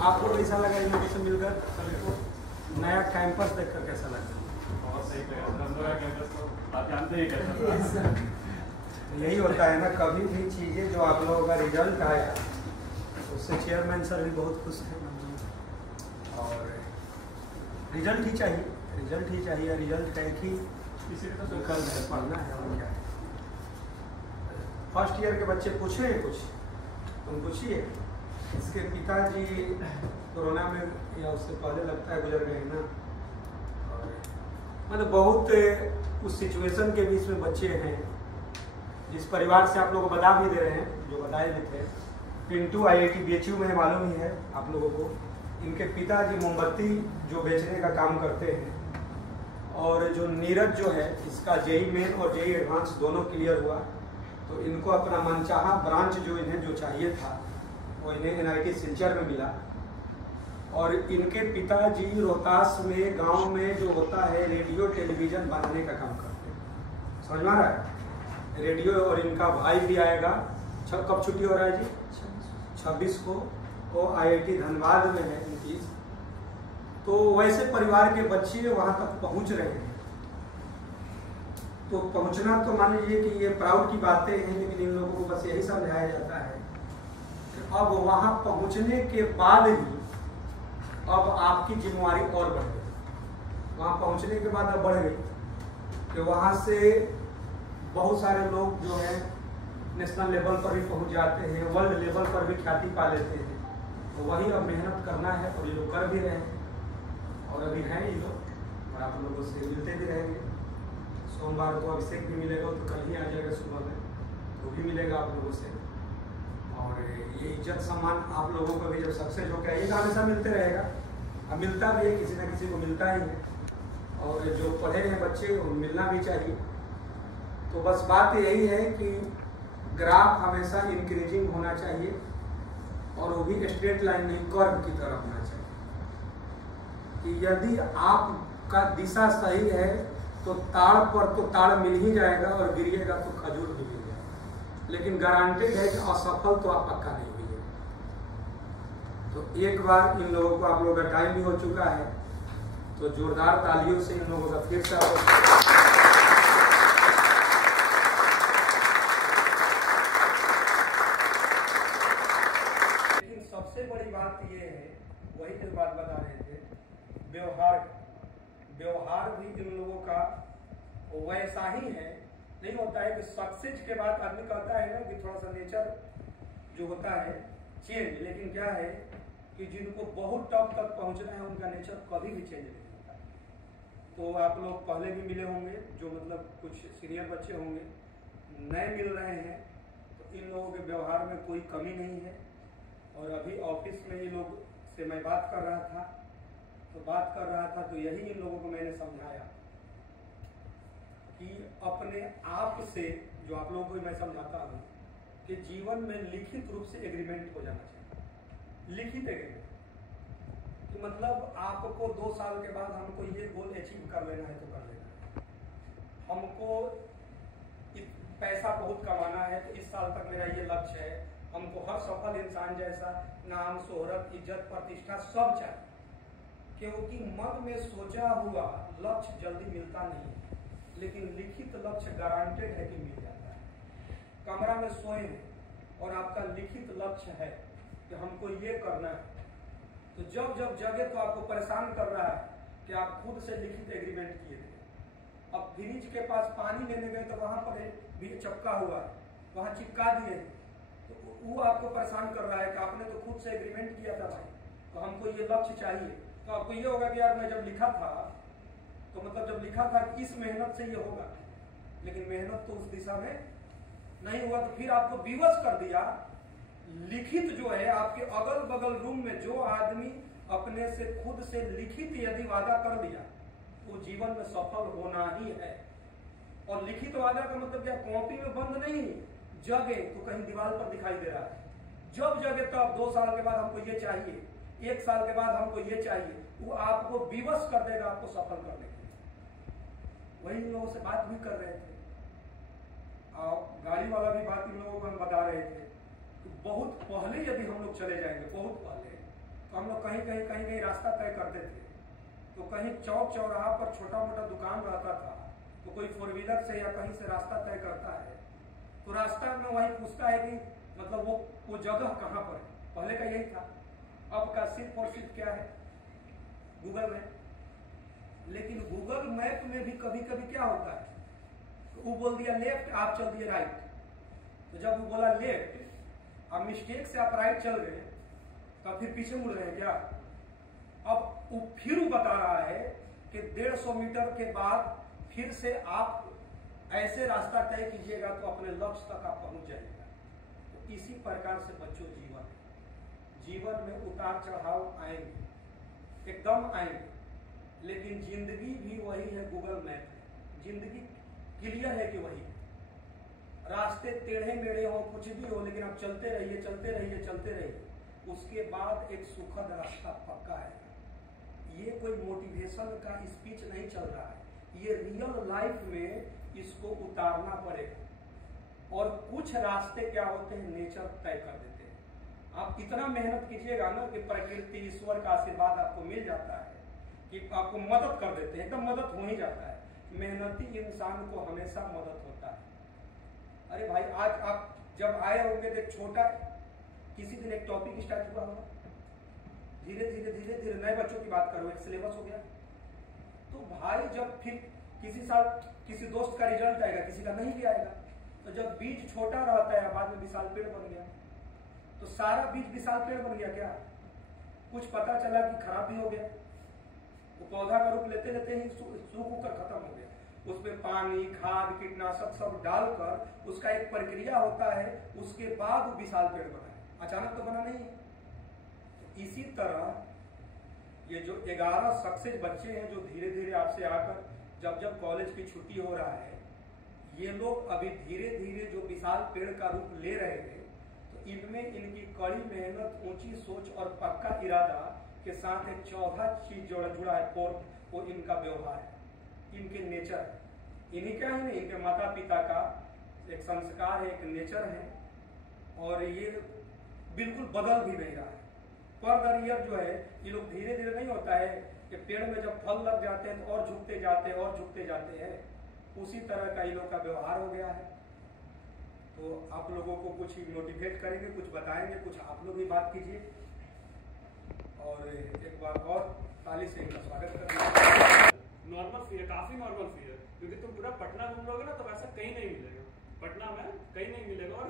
आपको कैसा लगा इन लोगों से मिलकर? सभी को नया कैंपस देखकर कैसा लगा? बहुत सही लगा। कैंपस तो आप जानते ही कैसा यही होता है ना, कभी भी चीज़ें जो आप लोगों का रिजल्ट आया उससे चेयरमैन सर भी बहुत खुश हैं। और रिजल्ट ही चाहिए, रिजल्ट ही चाहिए। रिजल्ट है कि तो कल है, पढ़ना है और क्या है। फर्स्ट ईयर के बच्चे पूछे कुछ, तुम पूछिए। इसके पिताजी कोरोना में या उससे पहले लगता है गुजर गए ना। और मतलब बहुत उस सिचुएशन के बीच में बच्चे हैं, जिस परिवार से आप लोग को बता भी दे रहे हैं, जो बताए भी थे। पिंटू IIT BHU में मालूम ही है आप लोगों को। इनके पिताजी मोमबत्ती जो बेचने का काम करते हैं। और जो नीरज जो है, इसका JEE मेन और JEE एडवांस दोनों क्लियर हुआ, तो इनको अपना मनचाहा ब्रांच जो इन्हें जो चाहिए था वो इन्हें NIT सिलचर में मिला। और इनके पिताजी रोहतास में गांव में जो होता है रेडियो टेलीविज़न बनाने का काम करते हैं। समझ में आ रहा है? रेडियो। और इनका भाई भी आएगा। कब छुट्टी हो रहा है जी? 26 को। वो IIT धनबाद में है इनकी। तो वैसे परिवार के बच्चे वहाँ तक पहुँच रहे हैं। तो पहुँचना तो मान लीजिए कि ये प्राउड की बातें हैं, लेकिन इन लोगों को बस यही समझाया जाता है कि अब वहाँ पहुँचने के बाद ही अब आपकी जिम्मेवारी और बढ़ गई। वहाँ पहुँचने के बाद अब बढ़ गई कि वहाँ से बहुत सारे लोग जो है नेशनल लेवल पर भी पहुँच जाते हैं, वर्ल्ड लेवल पर भी ख्याति पा लेते हैं। तो वही अब मेहनत करना है, और ये लोग कर भी रहे हैं। और अभी हैं ये लोग, और आप लोगों से मिलते भी रहेंगे। सोमवार को अभिषेक भी मिलेगा, तो कल ही आ जाएगा सुबह में, तो भी मिलेगा आप लोगों से। और ये इज्जत सम्मान आप लोगों को भी जब सक्सेस हो गया, ये हमेशा मिलते रहेगा। अब मिलता भी है, किसी न किसी को मिलता ही है। और जो पढ़े हैं बच्चे उनको मिलना भी चाहिए। तो बस बात यही है कि ग्राफ हमेशा इंक्रीजिंग होना चाहिए, और वो भी स्ट्रेट लाइन नहीं, कर्व की तरफ होना चाहिए। कि यदि आपका दिशा सही है तो ताड़ पर तो ताड़ मिल ही जाएगा, और गिरिएगा तो खजूर भी मिल जाएगा। लेकिन गारंटेड है कि असफल तो आप पक्का नहीं हुई है। तो एक बार इन लोगों को, आप लोगों का टाइम भी हो चुका है, तो जोरदार तालियों से इन लोगों का फिर से वही जो बात बता रहे थे, व्यवहार भी इन लोगों का वैसा ही है। नहीं होता है कि सक्सेस के बाद आदमी कहता है ना कि थोड़ा सा नेचर जो होता है चेंज, लेकिन क्या है कि जिनको बहुत टॉप तक पहुंचना है उनका नेचर कभी भी चेंज नहीं होता। तो आप लोग पहले भी मिले होंगे, जो मतलब कुछ सीनियर बच्चे होंगे, नए मिल रहे हैं, तो इन लोगों के व्यवहार में कोई कमी नहीं है। और अभी ऑफिस में ये लोग से मैं बात कर रहा था, तो यही इन लोगों को मैंने समझाया कि अपने आप से, जो आप लोगों को मैं समझाता हूँ कि जीवन में लिखित रूप से एग्रीमेंट हो जाना चाहिए। लिखित एग्रीमेंट कि मतलब आपको 2 साल के बाद हमको ये गोल अचीव कर लेना है तो कर लेना है, हमको पैसा बहुत कमाना है तो इस साल तक मेरा ये लक्ष्य है, हमको हर सफल इंसान जैसा नाम, शोहरत, इज्जत, प्रतिष्ठा सब चाहिए। क्योंकि मन में सोचा हुआ लक्ष्य जल्दी मिलता नहीं है, लेकिन लिखित लक्ष्य गारंटेड है कि मिल जाता है। कमरा में सोए और आपका लिखित लक्ष्य है कि हमको ये करना है, तो जब जब जगह तो आपको परेशान कर रहा है कि आप खुद से लिखित एग्रीमेंट किए थे। अब फ्रिज के पास पानी लेने गए तो वहां पर भी चिपका हुआ है, वहां चिपका दिए, तो वो आपको परेशान कर रहा है कि आपने तो खुद से एग्रीमेंट किया था भाई, तो हमको ये लक्ष्य चाहिए। तो आपको ये होगा कि यार मैं जब लिखा था, तो मतलब जब लिखा था कि इस मेहनत से ये होगा, लेकिन मेहनत तो उस दिशा में नहीं हुआ, तो फिर आपको विवश कर दिया। लिखित जो है आपके अगल बगल रूम में जो आदमी अपने से खुद से लिखित यदि वादा कर दिया, वो जीवन में सफल होना ही है। और लिखित वादा का मतलब क्या, कॉपी में बंद नहीं, जगह तो कहीं दीवार पर दिखाई दे रहा है। जब जगह तो आप 2 साल के बाद हमको ये चाहिए, 1 साल के बाद हमको ये चाहिए, वो आपको विवश कर देगा आपको सफल करने के लिए। वही इन लोगों से बात भी कर रहे थे, और गाड़ी वाला भी बात इन लोगों को हम बता रहे थे कि बहुत पहले यदि हम लोग चले जाएंगे, बहुत पहले, तो हम लोग कहीं रास्ता तय करते थे, तो कहीं चौक चौराहा पर छोटा मोटा दुकान रहता था, तो कोई 4 व्हीलर से या कहीं से रास्ता तय करता है, तो रास्ता में वही पूछता है कि मतलब वो जगह कहाँ पर है। पहले का यही था, अब का सिर्फ और सिर्फ क्या है, गूगल मैप। लेकिन गूगल मैप में भी कभी कभी क्या होता है, वो बोल दिया लेफ्ट, आप चल दिए राइट। तो जब वो बोला लेफ्ट, अब मिस्टेक से आप राइट चल रहे, तब फिर पीछे मुड़ रहे हैं क्या। अब वो फिर वो बता रहा है कि 150 मीटर के बाद फिर से आप ऐसे रास्ता तय कीजिएगा तो अपने लक्ष्य तक आप पहुंच जाइएगा। तो इसी प्रकार से बच्चों जीवन में उतार चढ़ाव आएंगे, एकदम आएंगे, लेकिन जिंदगी भी वही है, गूगल मैप है। जिंदगी क्लियर है कि वही है, रास्ते टेढ़े मेढ़े हो, कुछ भी हो, लेकिन आप चलते रहिए चलते रहिए चलते रहिए, उसके बाद एक सुखद रास्ता पक्का है। ये कोई मोटिवेशन का स्पीच नहीं चल रहा है, ये रियल लाइफ में इसको उतारना पड़ेगा। और कुछ रास्ते क्या होते हैं, नेचर तय कर देते हैं। आप इतना मेहनत कीजिएगा ना कि प्रकृति ईश्वर का आशीर्वाद आपको मिल जाता है, कि आपको मदद कर देते हैं, एकदम मदद हो ही जाता है। मेहनती इंसान को हमेशा मदद होता है। अरे भाई, आज आप जब आए होंगे तो छोटा किसी दिन एक टॉपिक स्टार्ट हुआ होगा, धीरे धीरे धीरे धीरे नए बच्चों की बात करो, एक सिलेबस हो गया। तो भाई जब फिर किसी साल किसी दोस्त का रिजल्ट आएगा, किसी का नहीं भी आएगा, तो जब बीज छोटा रहता है बाद में विशाल पेड़ बन गया। तो सारा बीज विशाल पेड़ बन गया क्या? कुछ पता चला कि खराब भी हो गया, वो पौधा का रूप लेते लेते ही सूख कर खत्म हो गया। उसमें पानी, खाद, कीटनाशक सब डालकर उसका एक प्रक्रिया होता है, उसके बाद वो विशाल पेड़ बना है, अचानक तो बना नहीं है। तो इसी तरह ये जो 11 सक्सेस बच्चे हैं जो धीरे धीरे आपसे आकर जब जब कॉलेज की छुट्टी हो रहा है, ये लोग अभी धीरे धीरे जो विशाल पेड़ का रूप ले रहे हैं, तो इनमें इनकी कड़ी मेहनत, ऊंची सोच और पक्का इरादा के साथ एक चौथा चीज जुड़ा है, फोर्थ, वो इनका व्यवहार है, इनके नेचर है। इन्हीं का ही नहीं, इनके माता पिता का एक संस्कार है, एक नेचर है, और ये बिल्कुल बदल भी नहीं रहा है। पर दर ईयर जो है, ये लोग धीरे धीरे नहीं होता है कि पेड़ में जब फल लग जाते हैं तो और झुकते जाते हैं और झुकते जाते हैं, उसी तरह का इन लोग का व्यवहार हो गया है। तो आप लोगों को कुछ मोटिवेट करेंगे, कुछ बताएंगे, कुछ आप लोग भी बात कीजिए, और एक बार और ताली से इनका स्वागत करेंगे। नॉर्मल फी है, काफी नॉर्मल फी है, क्योंकि तुम पूरा पटना घूम लोगे ना तो वैसा कहीं नहीं मिलेगा, पटना में कहीं नहीं मिलेगा। और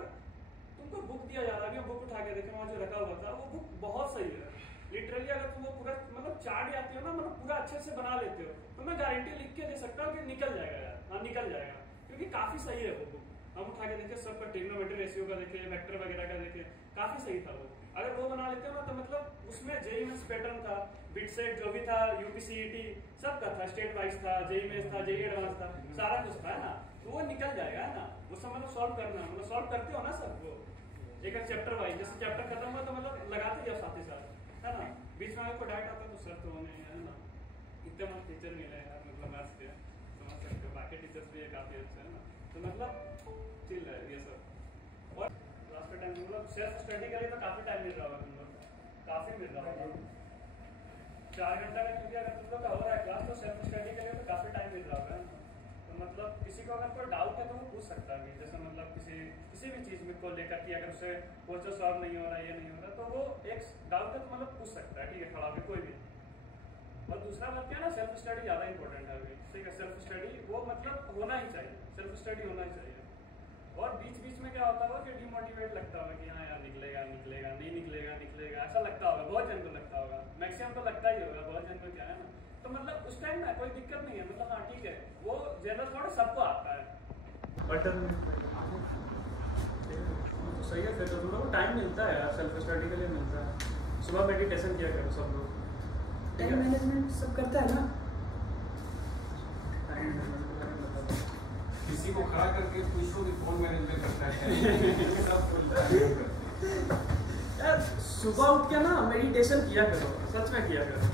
तुमको बुक दिया जा रहा है, बुक उठा के देखे वहाँ जो रखा हुआ था, वो बुक बहुत सही है लिटरली। अगर तुम वो पूरा मतलब चार्ट जाती हो ना, मतलब पूरा अच्छे से बना लेते हो, तो मैं गारंटी लिख के दे सकता हूँ कि निकल जाएगा यार, हाँ निकल जाएगा, क्योंकि काफी सही है वो बुक। हम उठा के देखे, सबका ट्रिग्नोमेट्री रेशियो का देखे, वेक्टर वगैरह का देखे, काफी सही था वो। अगर वो बना लेते हो ना तो मतलब उसमें जेईई मेंस पैटर्न था, बिटसेट जो भी था, यूपीसीईटी सबका था, स्टेट वाइज था, जेईई मेंस था, जेईई एडवांस था, सारा कुछ था ना, तो वो निकल जाएगा ना। वो सब मतलब सॉल्व करना, मतलब सॉल्व करते हो ना सब वो एक चैप्टर वाइज। जैसे चैप्टर खत्म हुआ तो मतलब लगाते जाओ साथ ही साथ, है ना। बीच में आपको डाउट आता तो सर तो होने है ना, इतने मस्त टीचर मिले हैं मतलब मैथ्स के, समझ सकते हो। बाकी टीचर्स भी काफी अच्छे हैं ना, तो मतलब चिल है ये सब। और क्लास का टाइम मतलब सेल्फ स्टडी के लिए तो काफी टाइम मिल रहा होगा तुम लोग, काफी मिल रहा होगा 4 घंटा का, क्योंकि अगर तुम लोग का हो रहा है क्लास तो सेल्फ स्टडी के लिए तो काफी टाइम मिल रहा होगा। तो मतलब किसी को अगर कोई डाउट है तो वो पूछ सकता है, जैसे मतलब किसी भी चीज में को लेकर कि अगर उसे क्वेश्चन सॉल्व नहीं हो रहा है, ये नहीं हो रहा, तो वो एक डाउट है तो मतलब पूछ सकता है, ठीक है, खड़ा होकर कोई भी। और दूसरा बात क्या है ना, सेल्फ स्टडी ज्यादा इंपॉर्टेंट है अभी, ठीक है। सेल्फ स्टडी वो मतलब होना ही चाहिए, सेल्फ स्टडी होना ही चाहिए। और बीच बीच में क्या होता होगा कि डिमोटिवेट लगता होगा कि हाँ यार निकलेगा निकलेगा नहीं निकलेगा निकलेगा, ऐसा लगता होगा, बहुत जन को लगता होगा, मैक्सिमम तो लगता ही होगा, बहुत जन को क्या है ना। तो मतलब उस टाइम ना कोई दिक्कत नहीं है, मतलब हाँ ठीक है, वो जनरल थोड़ा सबको आता है, बटन तो सही है। फिर तो तुम लोग को टाइम मिलता है यार, सेल्फ स्टडी के लिए मिलता है। सुबह मेडिटेशन किया करो सब लोग, टाइम मैनेजमेंट सब करता है ना। किसी को खड़ा करके पूछो कि कौन मैनेजमेंट करता है सब बोलता है। यार सुबह उठ के ना मेडिटेशन किया करो, सच में किया करो,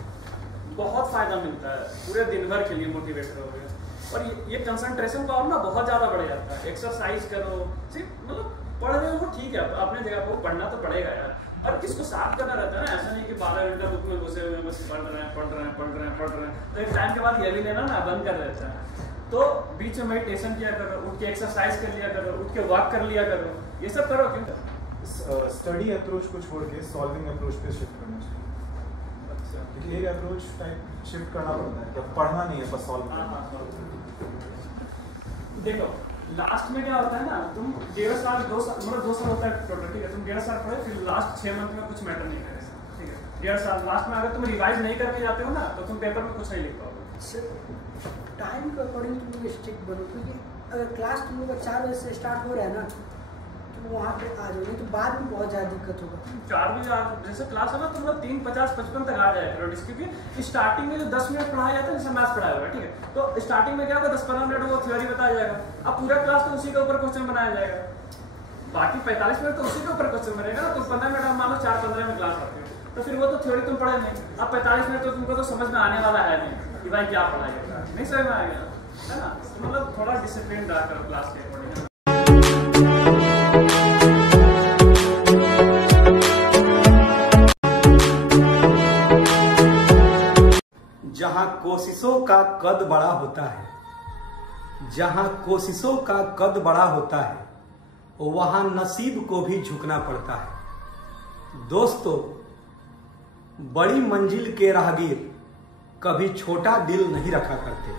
बहुत फायदा मिलता है, पूरे दिन भर के लिए मोटिवेट रहोगे। और ये कंसंट्रेशन पावर ना बहुत ज़्यादा बढ़ जाता है। एक्सरसाइज करो, सिर्फ मतलब पढ़ रहे हो ठीक है, अपने जगह पर पढ़ना तो पढ़ेगा यार, और इसको साफ करना रहता है ना, ऐसा नहीं कि 12 आधा घंटा बुक में घुसे हुए हैं, बस पढ़ रहे हैं। तो एक टाइम के बाद ये भी लेना ना बंद कर देता है। तो बीच में मेडिटेशन किया करो, उठ के एक्सरसाइज कर लिया करो, उठ के वॉक कर लिया करो, ये सब करो। क्यों स्टडी अप्रोच को छोड़ के सॉल्विंग अप्रोच पे शिफ्ट करना चाहिए। अच्छा, एक अप्रोच टाइप शिफ्ट करना पड़ता है, क्या पढ़ना नहीं है बस सॉल्व करना। देखो लास्ट में क्या होता है ना, तुम 1.5 साल 2 साल मतलब 2 साल होता है टोटल, ठीक है, तुम 1.5 साल पढ़े, फिर लास्ट 6 मंथ में कुछ मैटर नहीं करेगा, ठीक है। 1.5 साल लास्ट में अगर तुम रिवाइज नहीं करके जाते हो ना, तो तुम पेपर में कुछ नहीं लिख पाओगे। टाइम के अकॉर्डिंग तुम लोग स्ट्रिक्ट बनो, क्योंकि अगर क्लास तुम लोग का 4 बजे से स्टार्ट हो रहा है ना, तो वहाँ पे आ जाओगे तो बाद में बहुत ज़्यादा दिक्कत होगा। 4 बजे जैसे क्लास है ना, तुम लोग 3, 50, 55 तक आ जाए करो, क्योंकि स्टार्टिंग में जो 10 मिनट पढ़ाया जाता है, जैसे मैथ्स पढ़ाया होगा, ठीक है, तो स्टार्टिंग में क्या होगा 10-15 मिनट वो थ्योरी बताया जाएगा, अब पूरा क्लास तो उसी के ऊपर क्वेश्चन बनाया जाएगा, बाकी 45 मिनट तो उसी के ऊपर क्वेश्चन बनेगा ना। तो 15 मिनट मान लो 4-15 में क्लास आती है, तो फिर वो तो थ्योरी तुम पढ़े नहीं, अब 45 मिनट तो तुमको तो समझ में आने वाला है नहीं कि भाई क्या पढ़ाएगा, नहीं समझ में आएगा, है ना। मतलब थोड़ा डिसिप्लिन डाल करो क्लास के अकॉर्डिंग। जहां कोशिशों का कद बड़ा होता है, जहां कोशिशों का कद बड़ा होता है, वहां नसीब को भी झुकना पड़ता है। दोस्तों, बड़ी मंजिल के राहगीर कभी छोटा दिल नहीं रखा करते।